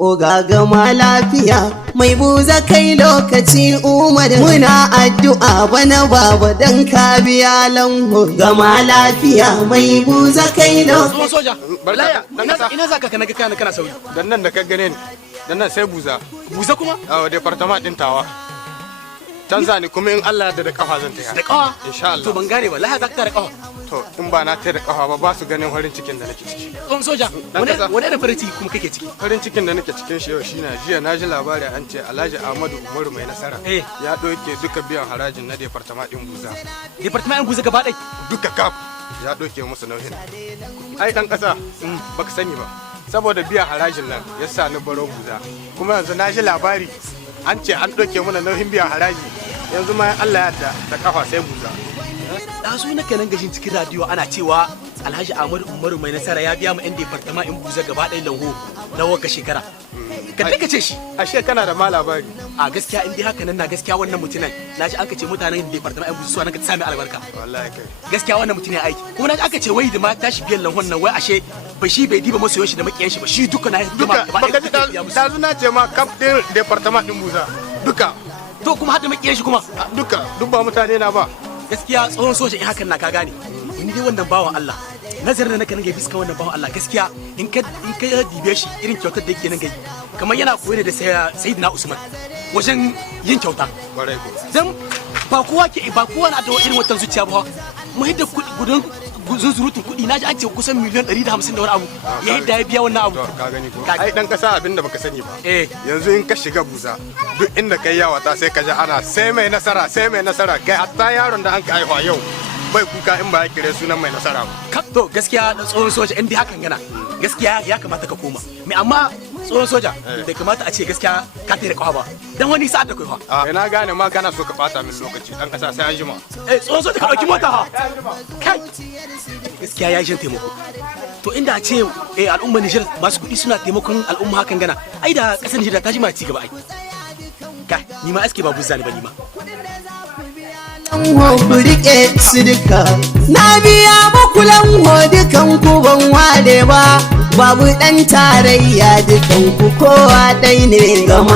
oga gama lafiya mai buza kai lokaci Umar muna addu'a bana baba dan ka biya lanhu gama lafiya mai buza kai lokaci soja wallahi ina zaka kana sauri dan nan da ka gane ni dan nan sai buza kuma a department din tawa Tanzania kuma in Allah da kafa zan taya da kafa insha Allah to ban gane wallahi zaka ta da kafa to in ba na taya da kafa ba su ganin farin cikin da nake ciki soja wani da farin ciki kuma kake ciki farin cikin da nake cikin shi yau shine jiya na ji labari an ce Alhaji Ahmadu Umaru mai nasara ya doke duka biyan harajin na department din buza gaba dai duka kaf ya doke musu nauyin ai dan kasa baka sani ba saboda biyan harajin nan yasa ni baro buza kuma yanzu na ji labari an ce an doke mana nauyin biyan haraji yanzu ma Allah ya da kafa sai buza da su nake nan gashin cikin radio ana cewa Alhaji Ahmadu Umaru mai nasara ya biya mu yan department in buza gaba ɗaya lanho na waka shekara ka ce shi ashe kana da ma labari a gaskiya in dai haka nan na gaskiya wannan mutumin naji aka ce mutanen department in buza su nan ka sami albarka wallahi kai gaskiya wannan mutumin aiki kuma naji aka ce wai da ma tashi biyan lanhon nan wai ashe ba shi bai diba masoyan shi da makiyan shi ba shi duka na duka baka ji da na ce ma kaf din department din buza duka to kuma har da makiyan shi kuma duka duk ba mutane na ba gaskiya tsohon soja in hakan na ka gane ni dai wannan bawan Allah nazarin da nake nan ga fiska wannan bawan Allah gaskiya in ka dibe shi irin kyautar da yake nan gai kamar yana koyar da Sayyidina Usman wajen yin kyauta dan ba kowa na da irin wannan zuciya ba mu hidda gudun zunzurutun kuɗi naji an ce kusan miliyan 150 da wani abu ya hidda ya biya wannan abu ka gani ko ai dan kasa abin da baka sani ba yanzu in ka shiga buza duk inda kai yawata sai ka ji ana sai mai nasara kai hatta yaron da an ka haihuwa yau bai kuka in ba ya kire sunan mai nasara ba to gaskiya tsohon soja in dai hakan gana gaskiya ya kamata ka koma mai amma tsohon soja bai kamata a ce gaskiya ka tare kawa ba dan wani sa'ad da kai fa na gane ma kana so ka bata min lokaci dan kasa sai an jima tsohon soja ka dauki mota ha kai gaskiya ya shan taimako to inda a ce al'ummar Nijar masu kuɗi suna taimakon al'umma hakan gana ai da kasar Nijar ta jima ci gaba ai kai ni ma aske ba buzza ne ba ni ma ku rike su duka na biya makulan ho dukan ku ban ware ba babu dan tarayya dukan ku kowa dai ne gama